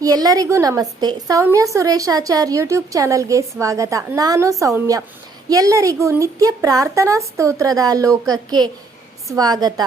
ಎಲ್ಲರಿಗೂ ನಮಸ್ತೆ. ಸೌಮ್ಯ ಸುರೇಶಾಚಾರ್ ಯೂಟ್ಯೂಬ್ ಚಾನಲ್ಗೆ ಸ್ವಾಗತ. ನಾನು ಸೌಮ್ಯ. ಎಲ್ಲರಿಗೂ ನಿತ್ಯ ಪ್ರಾರ್ಥನಾ ಸ್ತೋತ್ರದ ಲೋಕಕ್ಕೆ ಸ್ವಾಗತ.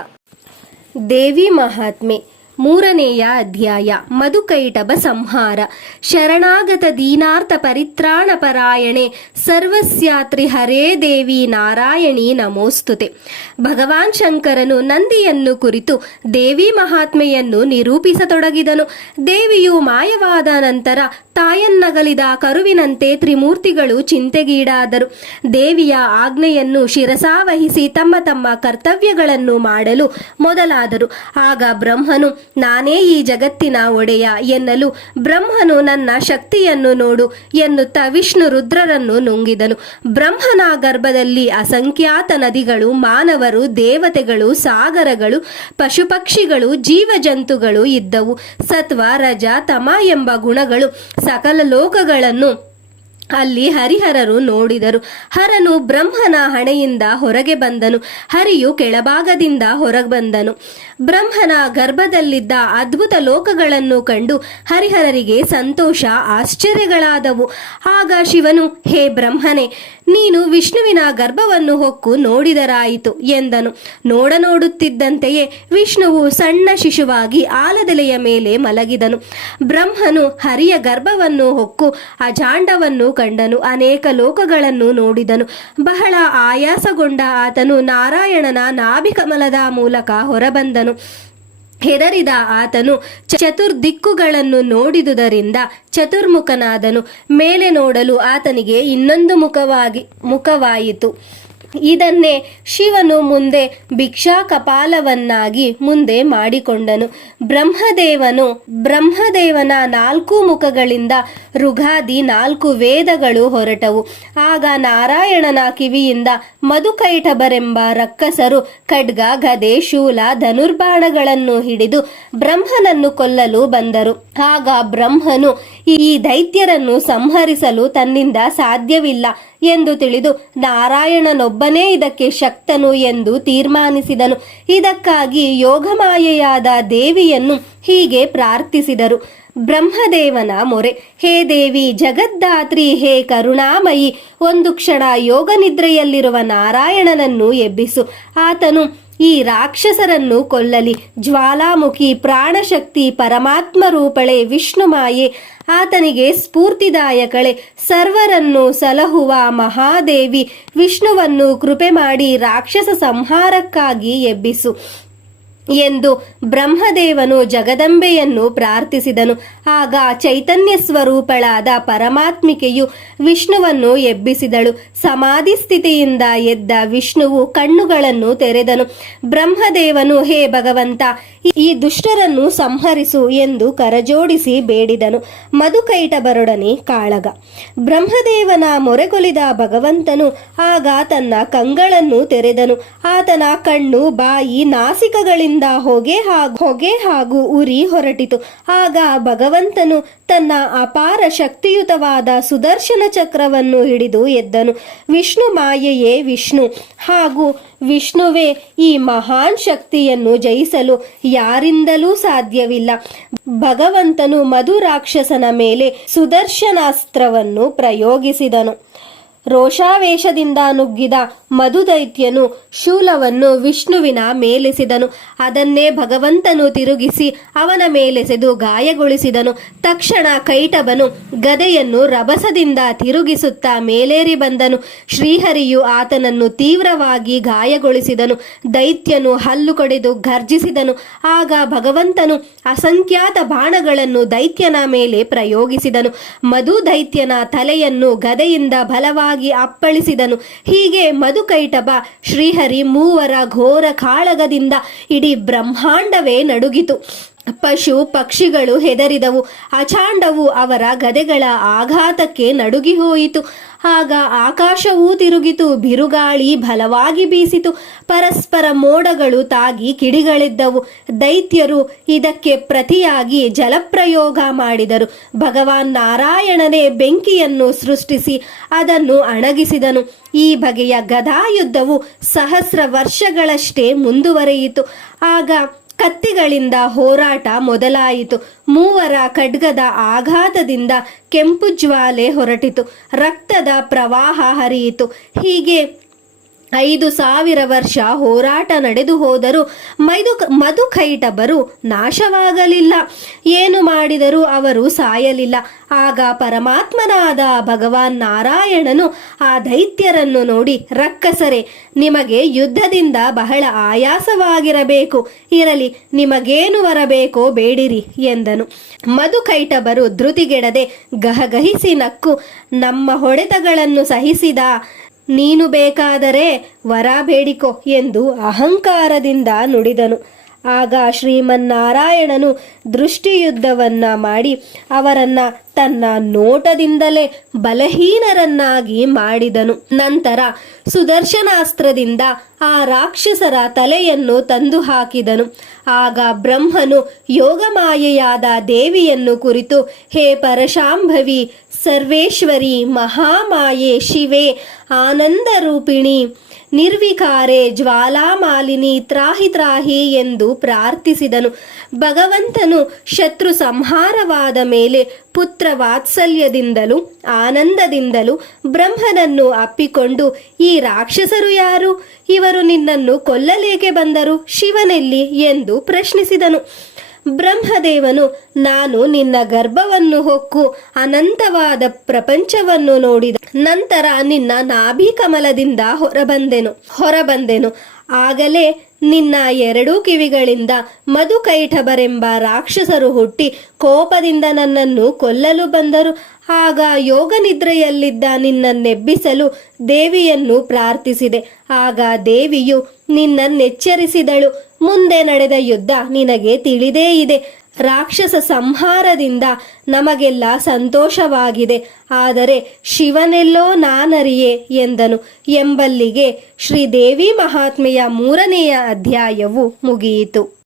ದೇವಿ ಮಹಾತ್ಮೆ ಮೂರನೆಯ ಅಧ್ಯಾಯ, ಮಧುಕೈಟಭ ಸಂಹಾರ. ಶರಣಾಗತ ದೀನಾರ್ಥ ಪರಿತ್ರಾಣ ಪರಾಯಣೆ ಸರ್ವಸ್ಯಾತ್ರಿ ಹರೇ ದೇವಿ ನಾರಾಯಣಿ ನಮೋಸ್ತುತೆ. ಭಗವಾನ್ ಶಂಕರನು ನಂದಿಯನ್ನು ಕುರಿತು ದೇವಿ ಮಹಾತ್ಮೆಯನ್ನು ನಿರೂಪಿಸತೊಡಗಿದನು. ದೇವಿಯು ಮಾಯವಾದ ನಂತರ ತಾಯನ್ನಗಲಿದ ಕರುವಿನಂತೆ ತ್ರಿಮೂರ್ತಿಗಳು ಚಿಂತೆಗೀಡಾದರು. ದೇವಿಯ ಆಜ್ಞೆಯನ್ನು ಶಿರಸಾವಹಿಸಿ ತಮ್ಮ ತಮ್ಮ ಕರ್ತವ್ಯಗಳನ್ನು ಮಾಡಲು ಮೊದಲಾದರು. ಆಗ ಬ್ರಹ್ಮನು ನಾನೇ ಈ ಜಗತ್ತಿನ ಒಡೆಯ ಎನ್ನಲು ಬ್ರಹ್ಮನು ನನ್ನ ಶಕ್ತಿಯನ್ನು ನೋಡು ಎನ್ನುತ್ತಾ ವಿಷ್ಣು ರುದ್ರರನ್ನು ನುಂಗಿದನು. ಬ್ರಹ್ಮನ ಗರ್ಭದಲ್ಲಿ ಅಸಂಖ್ಯಾತ ನದಿಗಳು, ಮಾನವರು, ದೇವತೆಗಳು, ಸಾಗರಗಳು, ಪಶುಪಕ್ಷಿಗಳು, ಜೀವಜಂತುಗಳು ಇದ್ದವು. ಸತ್ವ, ರಜ, ತಮ ಎಂಬ ಗುಣಗಳು ಸಕಲ ಲೋಕಗಳನ್ನು ಅಲ್ಲಿ ಹರಿಹರರು ನೋಡಿದರು. ಹರನು ಬ್ರಹ್ಮನ ಹಣೆಯಿಂದ ಹೊರಗೆ ಬಂದನು. ಹರಿಯು ಕೆಳಭಾಗದಿಂದ ಹೊರಗೆ ಬಂದನು. ಬ್ರಹ್ಮನ ಗರ್ಭದಲ್ಲಿದ್ದ ಅದ್ಭುತ ಲೋಕಗಳನ್ನು ಕಂಡು ಹರಿಹರರಿಗೆ ಸಂತೋಷ, ಆಶ್ಚರ್ಯಗಳಾದವು. ಆಗ ಶಿವನು, ಹೇ ಬ್ರಹ್ಮನೇ ನೀನು ವಿಷ್ಣುವಿನ ಗರ್ಭವನ್ನು ಹೊಕ್ಕು ನೋಡಿದರಾಯಿತು ಎಂದನು. ನೋಡ ನೋಡುತ್ತಿದ್ದಂತೆಯೇ ವಿಷ್ಣುವು ಸಣ್ಣ ಶಿಶುವಾಗಿ ಆಲದೆಲೆಯ ಮೇಲೆ ಮಲಗಿದನು. ಬ್ರಹ್ಮನು ಹರಿಯ ಗರ್ಭವನ್ನು ಹೊಕ್ಕು ಅಜಾಂಡವನ್ನು ಕಂಡನು. ಅನೇಕ ಲೋಕಗಳನ್ನು ನೋಡಿದನು. ಬಹಳ ಆಯಾಸಗೊಂಡ ಆತನು ನಾರಾಯಣನ ನಾಭಿಕಮಲದ ಮೂಲಕ ಹೊರಬಂದನು. ಹೆದರಿದ ಆತನು ಚತುರ್ದಿಕ್ಕುಗಳನ್ನು ನೋಡಿದುದರಿಂದ ಚತುರ್ಮುಖನಾದನು. ಮೇಲೆ ನೋಡಲು ಆತನಿಗೆ ಇನ್ನೊಂದು ಮುಖವಾಗಿ ಮುಖವಾಯಿತು. ಇದನ್ನೇ ಶಿವನು ಮುಂದೆ ಭಿಕ್ಷಾ ಕಪಾಲವನ್ನಾಗಿ ಮುಂದೆ ಮಾಡಿಕೊಂಡನು. ಬ್ರಹ್ಮದೇವನು ಬ್ರಹ್ಮದೇವನ ನಾಲ್ಕು ಮುಖಗಳಿಂದ ಋಗಾದಿ ನಾಲ್ಕು ವೇದಗಳು ಹೊರಟವು. ಆಗ ನಾರಾಯಣನ ಕಿವಿಯಿಂದ ಮಧುಕೈಟಬರೆಂಬ ರಕ್ಕಸರು ಖಡ್ಗ, ಗದೆ, ಶೂಲ, ಧನುರ್ಬಾಣಗಳನ್ನು ಹಿಡಿದು ಬ್ರಹ್ಮನನ್ನು ಕೊಲ್ಲಲು ಬಂದರು. ಆಗ ಬ್ರಹ್ಮನು ಈ ದೈತ್ಯರನ್ನು ಸಂಹರಿಸಲು ತನ್ನಿಂದ ಸಾಧ್ಯವಿಲ್ಲ ಎಂದು ತಿಳಿದು ನಾರಾಯಣನೊಬ್ಬನೇ ಇದಕ್ಕೆ ಶಕ್ತನು ಎಂದು ತೀರ್ಮಾನಿಸಿದನು. ಇದಕ್ಕಾಗಿ ಯೋಗಮಾಯೆಯಾದ ದೇವಿಯನ್ನು ಹೀಗೆ ಪ್ರಾರ್ಥಿಸಿದರು. ಬ್ರಹ್ಮದೇವನ ಮೊರೆ, ಹೇ ದೇವಿ ಜಗದ್ದಾತ್ರಿ ಹೇ ಕರುಣಾಮಯಿ, ಒಂದು ಕ್ಷಣ ಯೋಗ ನಿದ್ರೆಯಲ್ಲಿರುವ ನಾರಾಯಣನನ್ನು ಎಬ್ಬಿಸು. ಆತನು ಈ ರಾಕ್ಷಸರನ್ನು ಕೊಲ್ಲಲಿ. ಜ್ವಾಲಾಮುಖಿ ಪ್ರಾಣಶಕ್ತಿ ಪರಮಾತ್ಮ ರೂಪಳೆ ವಿಷ್ಣುಮಾಯೆ ಆತನಿಗೆ ಸ್ಫೂರ್ತಿದಾಯಕಳೆ. ಸರ್ವರನ್ನು ಸಲಹುವ ಮಹಾದೇವಿ. ವಿಷ್ಣುವನ್ನು ಕೃಪೆ ಮಾಡಿ ರಾಕ್ಷಸ ಸಂಹಾರಕ್ಕಾಗಿ ಎಬ್ಬಿಸು. ಎಂದು ಬ್ರಹ್ಮದೇವನು ಜಗದಂಬೆಯನ್ನು ಪ್ರಾರ್ಥಿಸಿದನು. ಆಗ ಚೈತನ್ಯ ಸ್ವರೂಪಳಾದ ಪರಮಾತ್ಮಿಕೆಯು ವಿಷ್ಣುವನ್ನು ಎಬ್ಬಿಸಿದಳು. ಸಮಾಧಿ ಸ್ಥಿತಿಯಿಂದ ಎದ್ದ ವಿಷ್ಣುವು ಕಣ್ಣುಗಳನ್ನು ತೆರೆದನು. ಬ್ರಹ್ಮದೇವನು, ಹೇ ಭಗವಂತ, ಈ ದುಷ್ಟರನ್ನು ಸಂಹರಿಸು ಎಂದು ಕರಜೋಡಿಸಿ ಬೇಡಿದನು. ಮಧುಕೈಟಬರೊಡನೆ ಕಾಳಗ. ಬ್ರಹ್ಮದೇವನ ಮೊರೆಗೊಲಿದ ಭಗವಂತನು ಆಗ ತನ್ನ ಕಂಗಳನ್ನು ತೆರೆದನು. ಆತನ ಕಣ್ಣು, ಬಾಯಿ, ನಾಸಿಕಗಳಿಂದ ಹೊಗೆ ಹಾಗೂ ಹೊಗೆ ಹಾಗೂ ಉರಿ ಹೊರಟಿತು. ಆಗ ಭಗವಂತನು ತನ್ನ ಅಪಾರ ಶಕ್ತಿಯುತವಾದ ಸುದರ್ಶನ ಚಕ್ರವನ್ನು ಹಿಡಿದು ಎದ್ದನು. ವಿಷ್ಣು ಮಾಯೆಯೇ ವಿಷ್ಣು. ಹಾಗೂ ವಿಷ್ಣುವೇ ಈ ಮಹಾನ್ ಶಕ್ತಿಯನ್ನು ಜಯಿಸಲು ಯಾರಿಂದಲೂ ಸಾಧ್ಯವಿಲ್ಲ. ಭಗವಂತನು ಮಧುರಾಕ್ಷಸನ ಮೇಲೆ ಸುದರ್ಶನಾಸ್ತ್ರವನ್ನು ಪ್ರಯೋಗಿಸಿದನು. ರೋಷಾವೇಶದಿಂದ ನುಗ್ಗಿದ ಮಧುದೈತ್ಯನು ಶೂಲವನ್ನು ವಿಷ್ಣುವಿನ ಮೇಲೆಸಿದನು. ಅದನ್ನೇ ಭಗವಂತನು ತಿರುಗಿಸಿ ಅವನ ಮೇಲೆಸೆದು ಗಾಯಗೊಳಿಸಿದನು. ತಕ್ಷಣ ಕೈಟಬನು ಗದೆಯನ್ನು ರಭಸದಿಂದ ತಿರುಗಿಸುತ್ತಾ ಮೇಲೇರಿ ಬಂದನು. ಶ್ರೀಹರಿಯು ಆತನನ್ನು ತೀವ್ರವಾಗಿ ಗಾಯಗೊಳಿಸಿದನು. ದೈತ್ಯನು ಹಲ್ಲು ಕಡಿದು ಘರ್ಜಿಸಿದನು. ಆಗ ಭಗವಂತನು ಅಸಂಖ್ಯಾತ ಬಾಣಗಳನ್ನು ದೈತ್ಯನ ಮೇಲೆ ಪ್ರಯೋಗಿಸಿದನು. ಮಧು ದೈತ್ಯನ ತಲೆಯನ್ನು ಗದೆಯಿಂದ ಬಲವಾಗಿ ಅಪ್ಪಳಿಸಿದನು. ಹೀಗೆ ಮಧುಕೈಟಭ ಶ್ರೀಹರಿ ಮೂವರ ಘೋರ ಕಾಳಗದಿಂದ ಇಡೀ ಬ್ರಹ್ಮಾಂಡವೇ ನಡುಗಿತು. ಪಶು ಪಕ್ಷಿಗಳು ಹೆದರಿದವು. ಅಚಾಂಡವು ಅವರ ಗದೆಗಳ ಆಘಾತಕ್ಕೆ ನಡುಗಿ ಹೋಯಿತು. ಆಗ ಆಕಾಶವೂ ತಿರುಗಿತು, ಬಿರುಗಾಳಿ ಬಲವಾಗಿ ಬೀಸಿತು. ಪರಸ್ಪರ ಮೋಡಗಳು ತಾಗಿ ಕಿಡಿಗಳಿದ್ದವು. ದೈತ್ಯರು ಇದಕ್ಕೆ ಪ್ರತಿಯಾಗಿ ಜಲಪ್ರಯೋಗ ಮಾಡಿದರು. ಭಗವಾನ್ ನಾರಾಯಣನೇ ಬೆಂಕಿಯನ್ನು ಸೃಷ್ಟಿಸಿ ಅದನ್ನು ಅಣಗಿಸಿದನು. ಈ ಬಗೆಯ ಗದಾಯುದ್ಧವು ಸಹಸ್ರ ವರ್ಷಗಳಷ್ಟೇ ಮುಂದುವರೆಯಿತು. ಆಗ ಕತ್ತಿಗಳಿಂದ ಹೋರಾಟ ಮೊದಲಾಯಿತು. ಮೂವರ ಖಡ್ಗದ ಆಘಾತದಿಂದ ಕೆಂಪು ಜ್ವಾಲೆ ಹೊರಟಿತು. ರಕ್ತದ ಪ್ರವಾಹ ಹರಿಯಿತು. ಹೀಗೆ ಐದು ಸಾವಿರ ವರ್ಷ ಹೋರಾಟ ನಡೆದು ಹೋದರೂ ಮೈದು ಕೈಟಬರು ನಾಶವಾಗಲಿಲ್ಲ. ಏನು ಮಾಡಿದರೂ ಅವರು ಸಾಯಲಿಲ್ಲ. ಆಗ ಪರಮಾತ್ಮನಾದ ಭಗವಾನ್ ನಾರಾಯಣನು ಆ ದೈತ್ಯರನ್ನು ನೋಡಿ, ರಕ್ಕಸರೆ, ನಿಮಗೆ ಯುದ್ಧದಿಂದ ಬಹಳ ಆಯಾಸವಾಗಿರಬೇಕು. ಇರಲಿ, ನಿಮಗೇನು ಬರಬೇಕೋ ಬೇಡಿರಿ, ಎಂದನು. ಮಧುಕೈಟಬರು ಧೃತಿಗೆಡದೆ ಗಹಗಹಿಸಿ ನಕ್ಕು, ನಮ್ಮ ಹೊಡೆತಗಳನ್ನು ಸಹಿಸಿದ ನೀನು ಬೇಕಾದರೆ ವರ ಬೇಡಿಕೊ ಎಂದು ಅಹಂಕಾರದಿಂದ ನುಡಿದನು. ಆಗ ಶ್ರೀಮನ್ನಾರಾಯಣನು ದೃಷ್ಟಿಯುದ್ಧವನ್ನ ಮಾಡಿ ಅವರನ್ನ ತನ್ನ ನೋಟದಿಂದಲೇ ಬಲಹೀನರನ್ನಾಗಿ ಮಾಡಿದನು. ನಂತರ ಸುದರ್ಶನಾಸ್ತ್ರದಿಂದ ಆ ರಾಕ್ಷಸರ ತಲೆಯನ್ನು ತಂದು ಹಾಕಿದನು ಆಗ ಬ್ರಹ್ಮನು ಯೋಗಮಾಯೆಯಾದ ದೇವಿಯನ್ನು ಕುರಿತು, ಹೇ ಪರಶಾಂಭವಿ, ಸರ್ವೇಶ್ವರಿ ಮಹಾಮಾಯೆ ಶಿವೆ, ಆನಂದರೂಪಿಣಿ, ನಿರ್ವಿಕಾರೆ ಜ್ವಾಲಾಮಾಲಿನಿ ತ್ರಾಹಿ ತ್ರಾಹಿ ಎಂದು ಪ್ರಾರ್ಥಿಸಿದನು. ಭಗವಂತನು ಶತ್ರು ಸಂಹಾರವಾದ ಮೇಲೆ ಪುತ್ರ ವಾತ್ಸಲ್ಯದಿಂದಲೂ ಆನಂದದಿಂದಲೂ ಬ್ರಹ್ಮನನ್ನು ಅಪ್ಪಿಕೊಂಡು, ಈ ರಾಕ್ಷಸರು ಯಾರು? ಇವರು ನಿನ್ನನ್ನು ಕೊಲ್ಲಲೇಕೆ ಬಂದರು? ಶಿವನೆಲ್ಲಿ? ಎಂದು ಪ್ರಶ್ನಿಸಿದನು. ಬ್ರಹ್ಮದೇವನು, ನಾನು ನಿನ್ನ ಗರ್ಭವನ್ನು ಹೊಕ್ಕು, ಅನಂತವಾದ ಪ್ರಪಂಚವನ್ನು ನೋಡಿದ ನಂತರ ನಿನ್ನ ನಾಭಿ ಕಮಲದಿಂದ ಹೊರಬಂದೆನು. ಹೊರಬಂದೆನು. ಆಗಲೇ ನಿನ್ನ ಎರಡೂ ಕಿವಿಗಳಿಂದ ಮಧುಕೈಠಬರೆಂಬ ರಾಕ್ಷಸರು ಹುಟ್ಟಿ ಕೋಪದಿಂದ ನನ್ನನ್ನು ಕೊಲ್ಲಲು ಬಂದರು. ಆಗ ಯೋಗ ನಿದ್ರೆಯಲ್ಲಿದ್ದ ನಿನ್ನನ್ನೆಬ್ಬಿಸಲು ದೇವಿಯನ್ನು ಪ್ರಾರ್ಥಿಸಿದೆ. ಆಗ ದೇವಿಯು ನಿನ್ನನ್ನೆಚ್ಚರಿಸಿದಳು. ಮುಂದೆ ನಡೆದ ಯುದ್ಧ ನಿನಗೆ ತಿಳಿದೇ ಇದೆ. ರಾಕ್ಷಸ ಸಂಹಾರದಿಂದ ನಮಗೆಲ್ಲ ಸಂತೋಷವಾಗಿದೆ. ಆದರೆ ಶಿವನೆಲ್ಲೋ ನಾನರಿಯೆ ಎಂದನು. ಎಂಬಲ್ಲಿಗೆ ಶ್ರೀದೇವಿ ಮಹಾತ್ಮೆಯ ಮೂರನೆಯ ಅಧ್ಯಾಯವು ಮುಗಿಯಿತು.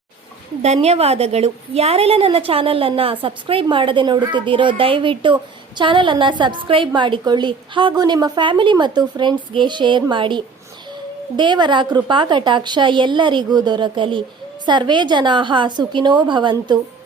ಧನ್ಯವಾದಗಳು. ಯಾರೆಲ್ಲ ನನ್ನ ಚಾನಲನ್ನು ಸಬ್ಸ್ಕ್ರೈಬ್ ಮಾಡದೆ ನೋಡುತ್ತಿದ್ದೀರೋ ದಯವಿಟ್ಟು ಚಾನಲನ್ನು ಸಬ್ಸ್ಕ್ರೈಬ್ ಮಾಡಿಕೊಳ್ಳಿ ಹಾಗೂ ನಿಮ್ಮ ಫ್ಯಾಮಿಲಿ ಮತ್ತು ಫ್ರೆಂಡ್ಸ್ಗೆ ಶೇರ್ ಮಾಡಿ. ದೇವರ ಕೃಪಾ ಕಟಾಕ್ಷ ಎಲ್ಲರಿಗೂ ದೊರಕಲಿ. ಸರ್ವೇ ಜನಾಹ ಸುಖಿನೋ ಭವಂತು.